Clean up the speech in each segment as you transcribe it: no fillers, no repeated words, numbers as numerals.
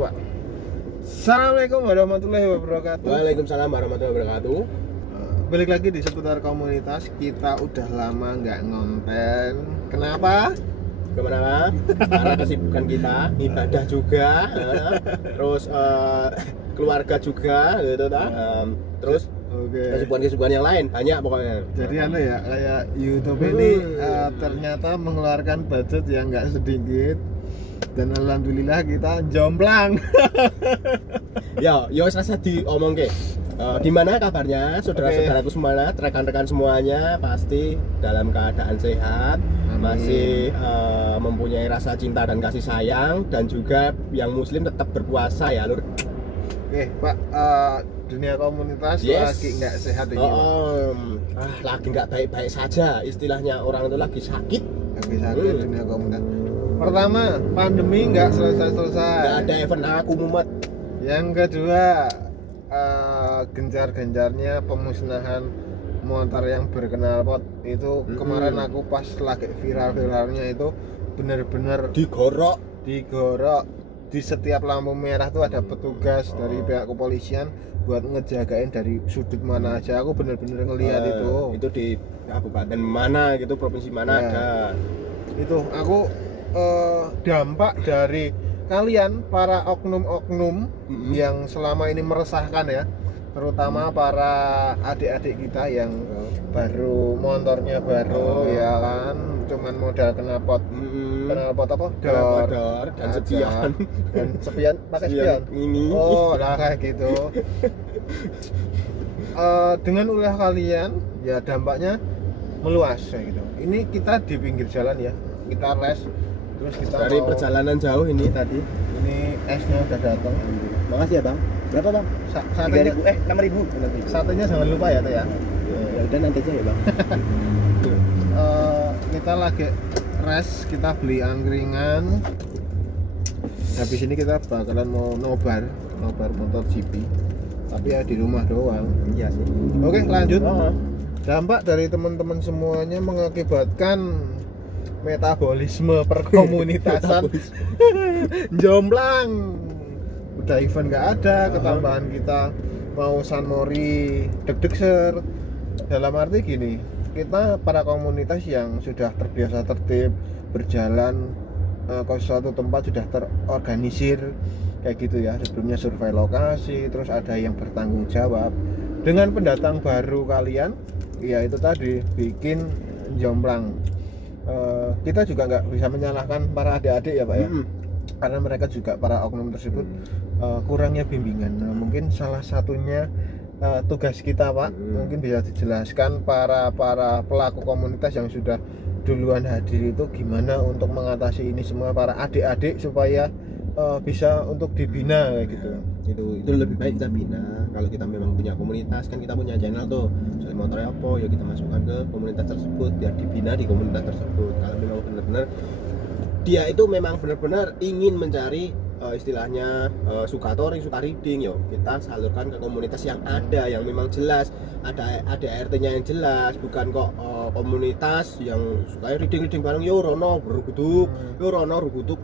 Pak. Assalamualaikum warahmatullahi wabarakatuh. Waalaikumsalam warahmatullahi wabarakatuh. Balik lagi di seputar komunitas. Kita udah lama nggak ngonten. Kenapa? Kemana? Karena kesibukan kita, ibadah juga, terus keluarga juga, gitu ta. Terus kesibukan yang lain banyak pokoknya. Jadi ya kayak YouTube ini ternyata mengeluarkan budget yang nggak sedikit. Dan alhamdulillah kita jomplang. Ya rasa diomong ke. Gimana kabarnya saudara-saudaraku semua, rekan-rekan semuanya pasti dalam keadaan sehat. Amin. Masih mempunyai rasa cinta dan kasih sayang, dan juga yang muslim tetap berpuasa ya lur. Oke Pak, dunia komunitas lagi nggak sehat ini. Lagi nggak baik-baik saja, istilahnya orang itu lagi sakit. Lagi sakit dunia komunitas. Pertama, pandemi nggak selesai-selesai. Nggak ada event aku mumet. Yang kedua, gencar-gencarnya pemusnahan motor yang berknalpot itu. Kemarin aku pas lagi viral-viralnya itu bener-bener digorok di setiap lampu merah tuh ada petugas dari pihak kepolisian buat ngejagain dari sudut mana aja. Aku bener-bener ngelihat itu di kabupaten mana gitu, provinsi mana ada itu. Aku dampak dari kalian para oknum-oknum yang selama ini meresahkan ya, terutama para adik-adik kita yang baru motornya baru ya kan, cuman modal knalpot apa dor dan sepian pakai sepian ini lah kayak gitu. Dengan ulah kalian ya dampaknya meluas kayak gitu. Ini kita di pinggir jalan ya, kita les. Terus kita dari perjalanan jauh ini tadi. Ini esnya udah datang. Makasih ya bang. Berapa bang? Satenya 6.000. Satenya jangan lupa ya tuh ya. Ya udah nanti aja ya bang. Kita lagi rest, kita beli angkringan. Habis ini kita bakalan mau nobar motor GP. Tapi ya di rumah doang. Iya sih. Oke lanjut. Dampak dari teman-teman semuanya mengakibatkan metabolisme perkomunitasan jomplang. Udah event nggak ada, ketambahan kita mau San Mori deg-degser. Dalam arti gini, kita para komunitas yang sudah terbiasa tertib berjalan ke suatu tempat sudah terorganisir kayak gitu ya, sebelumnya survei lokasi, terus ada yang bertanggung jawab. Dengan pendatang baru kalian ya itu tadi bikin jomplang. Kita juga nggak bisa menyalahkan para adik-adik ya Pak ya, karena mereka juga para oknum tersebut kurangnya bimbingan. Nah, mungkin salah satunya tugas kita Pak, mungkin bisa dijelaskan para pelaku komunitas yang sudah duluan hadir itu gimana untuk mengatasi ini semua para adik-adik supaya bisa untuk dibina kayak gitu. Itu lebih baik kita bina. Kalau kita memang punya komunitas, kan kita punya channel tuh soal motornya apa ya, kita masukkan ke komunitas tersebut biar dibina di komunitas tersebut. Kalau memang benar-benar dia itu memang benar-benar ingin mencari istilahnya suka reading, yo kita salurkan ke komunitas yang ada, yang memang jelas ada ART-nya yang jelas, bukan kok komunitas yang suka reading bareng yo rono berguduk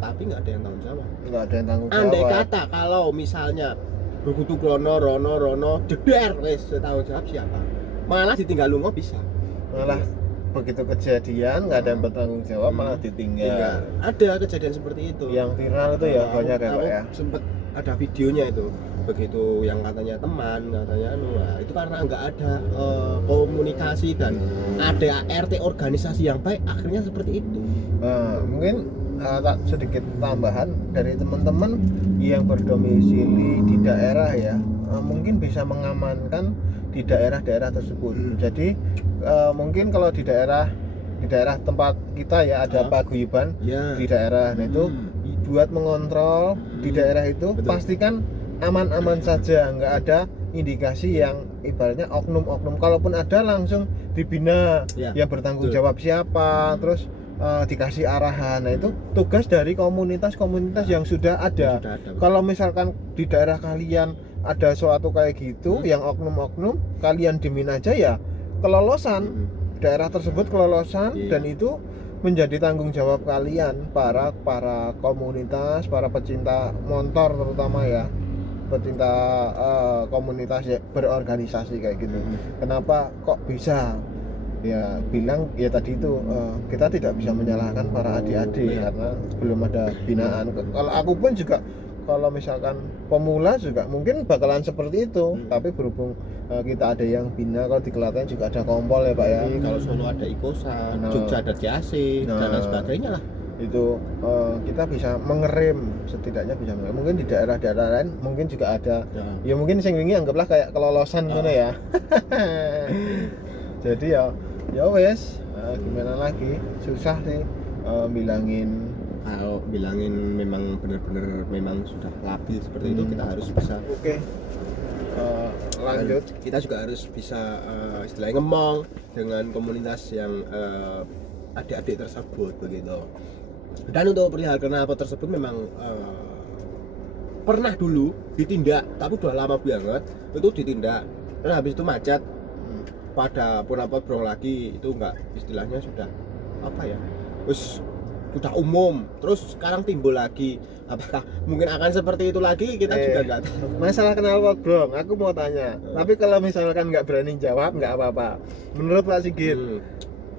tapi nggak ada yang tanggung jawab. Andai kata kalau misalnya berguduk rono jeder wes tanggung jawab siapa? Malah ditinggal lungo bisa. Malah begitu kejadian nggak ada yang bertanggung jawab malah ditinggal. Ada kejadian seperti itu yang viral itu ya banyak ya Pak ya. Sempet ada videonya itu, begitu yang katanya teman itu karena nggak ada komunikasi dan ada ART organisasi yang baik, akhirnya seperti itu. Mungkin sedikit tambahan dari teman-teman yang berdomisili di daerah ya, mungkin bisa mengamankan di daerah-daerah tersebut. Jadi mungkin kalau di daerah tempat kita ya ada paguyuban di daerah, nah itu buat mengontrol di daerah itu. Betul. Pastikan aman-aman saja, nggak ada indikasi yang ibaratnya oknum-oknum. Kalaupun ada langsung dibina, yang bertanggung jawab siapa, terus dikasih arahan. Nah itu tugas dari komunitas-komunitas yang sudah ada. Kalau misalkan di daerah kalian ada suatu kayak gitu yang oknum-oknum, kalian dimin aja ya kelolosan, daerah tersebut kelolosan. Dan itu menjadi tanggung jawab kalian para komunitas, para pecinta motor terutama ya, pecinta komunitas ya, berorganisasi kayak gitu. Kenapa kok bisa? Ya bilang ya tadi itu kita tidak bisa menyalahkan para adik-adik karena belum ada binaan. Kalau aku pun juga kalau misalkan pemula juga mungkin bakalan seperti itu, tapi berhubung kita ada yang bina, kalau di Klaten juga ada kompol ya Pak ya. Kalau Solo ada Ikosan, Jogja ada JAC dan sebagainya lah. Itu kita bisa mengerem, setidaknya bisa mengerem. Mungkin di daerah-daerah lain mungkin juga ada ya mungkin sing wingi anggaplah kayak kelolosan ngono ya. Jadi ya wes gimana lagi, susah sih bilangin. Kalau bilangin memang benar-benar memang sudah labil seperti itu, kita harus bisa. Oke. Lanjut. Kita juga harus bisa istilahnya ngomong dengan komunitas yang adik-adik tersebut begitu. Dan untuk perihal knalpot tersebut memang pernah dulu ditindak, tapi udah lama banget itu ditindak. Dan habis itu macet. Pada knalpot brong lagi itu enggak, istilahnya sudah apa ya, sudah umum. Terus sekarang timbul lagi, apakah mungkin akan seperti itu lagi, kita juga enggak tahu. Masalah knalpot brong, aku mau tanya, tapi kalau misalkan nggak berani jawab nggak apa-apa. Menurut Pak Sigit,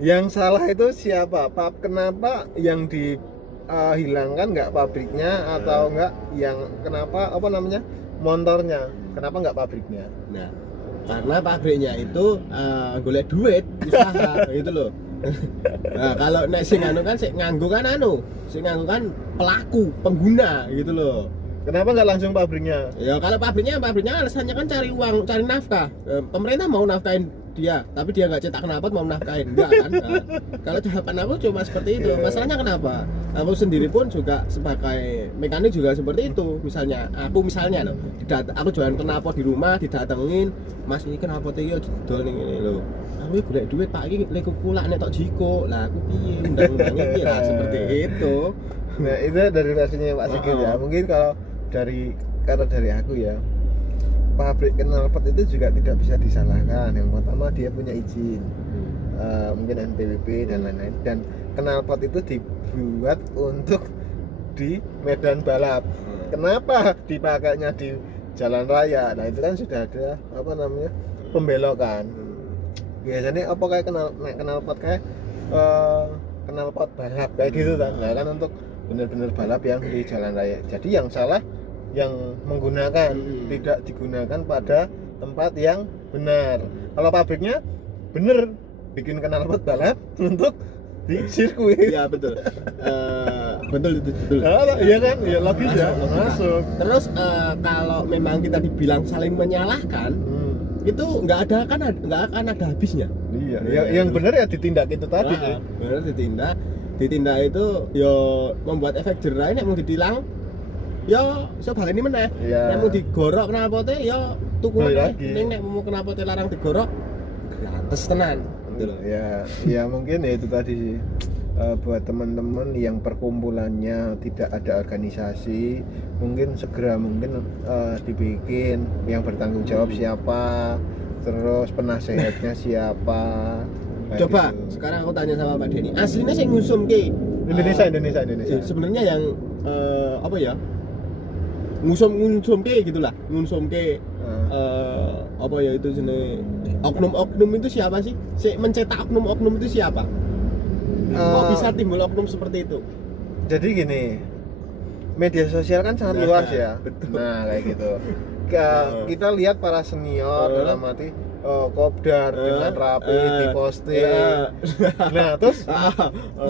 yang salah itu siapa? Pak, kenapa yang dihilangkan nggak pabriknya atau nggak yang kenapa apa namanya motornya? Kenapa nggak pabriknya? Nah, karena pabriknya itu golek duit usaha gitu loh. Nah, kalau nek sing anu kan sing nganggo kan pelaku, pengguna gitu loh. Kenapa nggak langsung pabriknya? Ya kalau pabriknya alasannya kan cari uang, cari nafkah. Pemerintah mau nafkahin dia, tapi dia nggak cetak knalpot mau nafkahin, enggak kan? Nah, kalau jawaban aku cuma seperti itu. Masalahnya kenapa? Aku sendiri pun juga sebagai mekanik juga seperti itu. Aku misalnya loh, aku jualan knalpot di rumah, didatengin, Mas ini knalpot iki didol ning ngene lho. Aku golek duit Pak iki lek kulak nek tok jiko. Lah aku piye undang-undang iki lah seperti itu. Nah, itu dari versinya Pak Sigit ya. Mungkin kalau dari aku ya, pabrik knalpot itu juga tidak bisa disalahkan. Yang pertama dia punya izin, mungkin NPWP dan lain-lain. Dan knalpot itu dibuat untuk di medan balap. Kenapa dipakainya di jalan raya? Nah itu kan sudah ada apa namanya pembelokan. Biasanya apa kayak knalpot kayak knalpot balap kayak gitu kan. Nah kan untuk benar-benar balap yang di jalan raya. Jadi yang salah yang menggunakan, tidak digunakan pada tempat yang benar. Kalau pabriknya bener bikin knalpot balap untuk di sirkuit. Iya betul. Betul. Iya kan, ya logis ya, masuk. Terus kalau memang kita dibilang saling menyalahkan, itu nggak akan ada habisnya. Iya. Yang benar ya ditindak itu tadi. Benar ditindak itu yo membuat efek jerah ini mau ditilang. Yo, sebaleni meneh. Nek mau digorok knalpote yo tuku meneh. Nek mau knalpote larang digorok gratis tenan. Gitu loh. Ya mungkin ya itu tadi sih. Buat teman-teman yang perkumpulannya tidak ada organisasi, mungkin segera dibikin yang bertanggung jawab siapa, terus penasehatnya siapa. Coba gitu. Sekarang aku tanya sama Pak Denny, aslinya sih ngusumke Indonesia. Sebenarnya yang apa ya? ngusumke gitulah, apa ya itu jenis oknum itu siapa sih? Mencetak oknum itu siapa? Kok bisa timbul oknum seperti itu? Jadi gini, media sosial kan sangat luas ya. Betul. Nah kayak gitu. Kita lihat para senior dalam arti kopdar dengan rapi diposting. Nah terus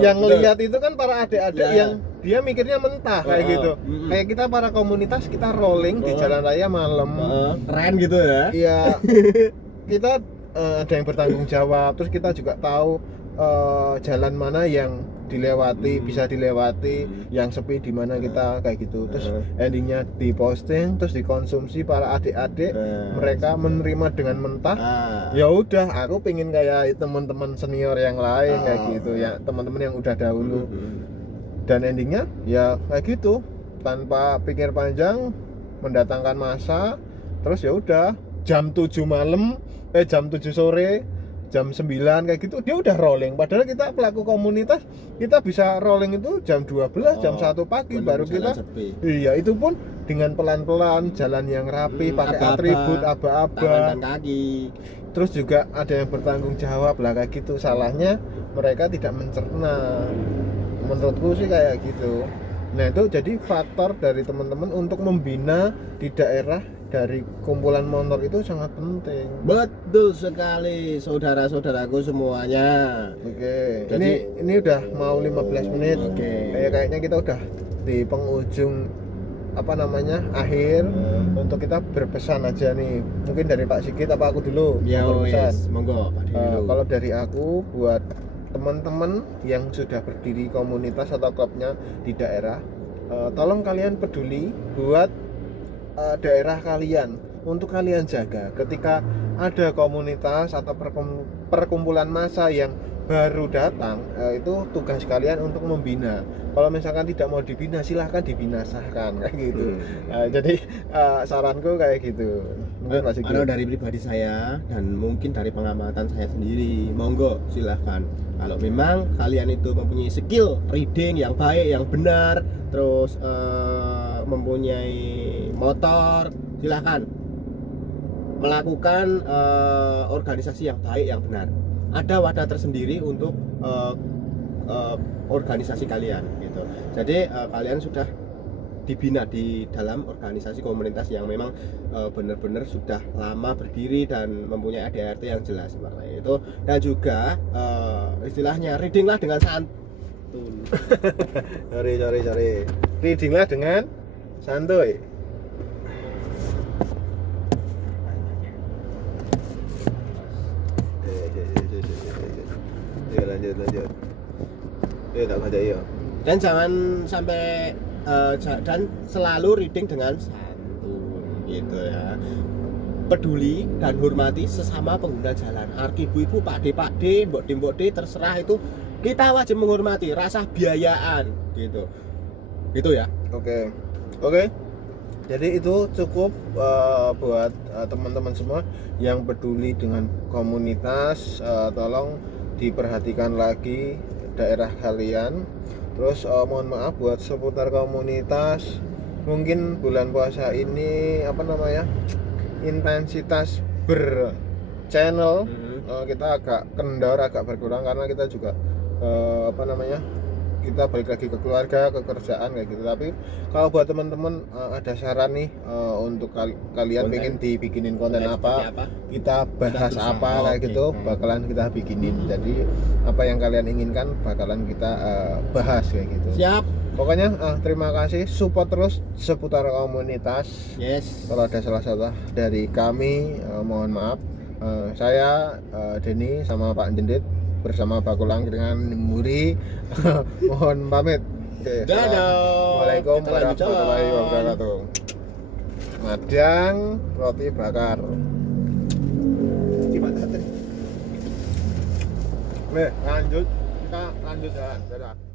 yang lihat itu kan para adik-adik yang dia mikirnya mentah kayak gitu. Kayak kita para komunitas kita rolling di jalan raya malam. Keren gitu ya. Iya. Kita ada yang bertanggung jawab. Terus kita juga tahu jalan mana yang dilewati, bisa dilewati, yang sepi di mana kita kayak gitu. Terus endingnya diposting, terus dikonsumsi para adik-adik, mereka menerima dengan mentah. Ya udah, aku pengen kayak teman-teman senior yang lain kayak gitu ya, teman-teman yang udah dahulu. Dan endingnya ya kayak gitu, tanpa pikir panjang, mendatangkan massa. Terus ya udah, jam 7 sore jam 9 kayak gitu dia udah rolling, padahal kita pelaku komunitas kita bisa rolling itu jam 12 jam 1 pagi baru kita iya itu pun dengan pelan-pelan jalan yang rapi pakai atribut aba-aba tangan dan kaki. Terus juga ada yang bertanggung jawab lah kayak gitu. Salahnya mereka tidak mencerna, menurutku sih kayak gitu. Nah itu jadi faktor dari teman-teman untuk membina di daerah dari kumpulan motor itu sangat penting. Betul sekali saudara-saudaraku semuanya. Oke. Jadi, ini udah mau 15 menit. Oke. Kayaknya kita udah di penghujung akhir untuk kita berpesan aja nih. Mungkin dari Pak Sigit apa aku dulu? Ya berpesan. wes, monggo Pak dulu. Kalau dari aku buat teman-teman yang sudah berdiri komunitas atau klubnya di daerah, tolong kalian peduli buat daerah kalian, untuk kalian jaga ketika ada komunitas atau perkumpulan massa yang baru datang, itu tugas kalian untuk membina. Kalau misalkan tidak mau dibina silahkan dibinasakan kayak gitu. Jadi saranku kayak gitu. Kalau dari pribadi saya dan mungkin dari pengamatan saya sendiri, monggo silahkan. Kalau memang kalian itu mempunyai skill reading yang baik, yang benar, terus mempunyai motor, silahkan melakukan organisasi yang baik, yang benar. Ada wadah tersendiri untuk organisasi kalian gitu. Jadi kalian sudah dibina di dalam organisasi komunitas yang memang benar-benar sudah lama berdiri dan mempunyai ADART yang jelas seperti itu. Dan juga istilahnya readinglah dengan santun. Sorry. Readinglah dengan santuy. Lanjut. Tak ada ya. Dan jangan sampai dan selalu reading dengan santun gitu ya. Peduli dan hormati sesama pengguna jalan. Ibu-ibu, Pak D, Mbok D terserah itu, kita wajib menghormati, rasa biayaan gitu. Gitu ya. Oke. Jadi itu cukup buat teman-teman semua yang peduli dengan komunitas, tolong diperhatikan lagi daerah kalian. Terus mohon maaf buat seputar komunitas, mungkin bulan puasa ini intensitas berchannel kita agak kendor, agak berkurang karena kita juga kita balik lagi ke keluarga, ke kerjaan kayak gitu. Tapi kalau buat teman-teman ada saran nih untuk kalian pengen dibikinin konten apa, kita bahas apa kayak gitu, bakalan kita bikinin. Jadi apa yang kalian inginkan bakalan kita bahas kayak gitu. Siap. Pokoknya terima kasih, support terus seputar komunitas. Yes. Kalau ada salah-salah dari kami mohon maaf. Saya Denny sama Pak Jendit bersama Bakulang dengan Muri mohon pamit. Oke, assalamualaikum warahmatullahi wabarakatuh. Madang roti bakar. Lanjut, kita lanjut jalan. Dadah.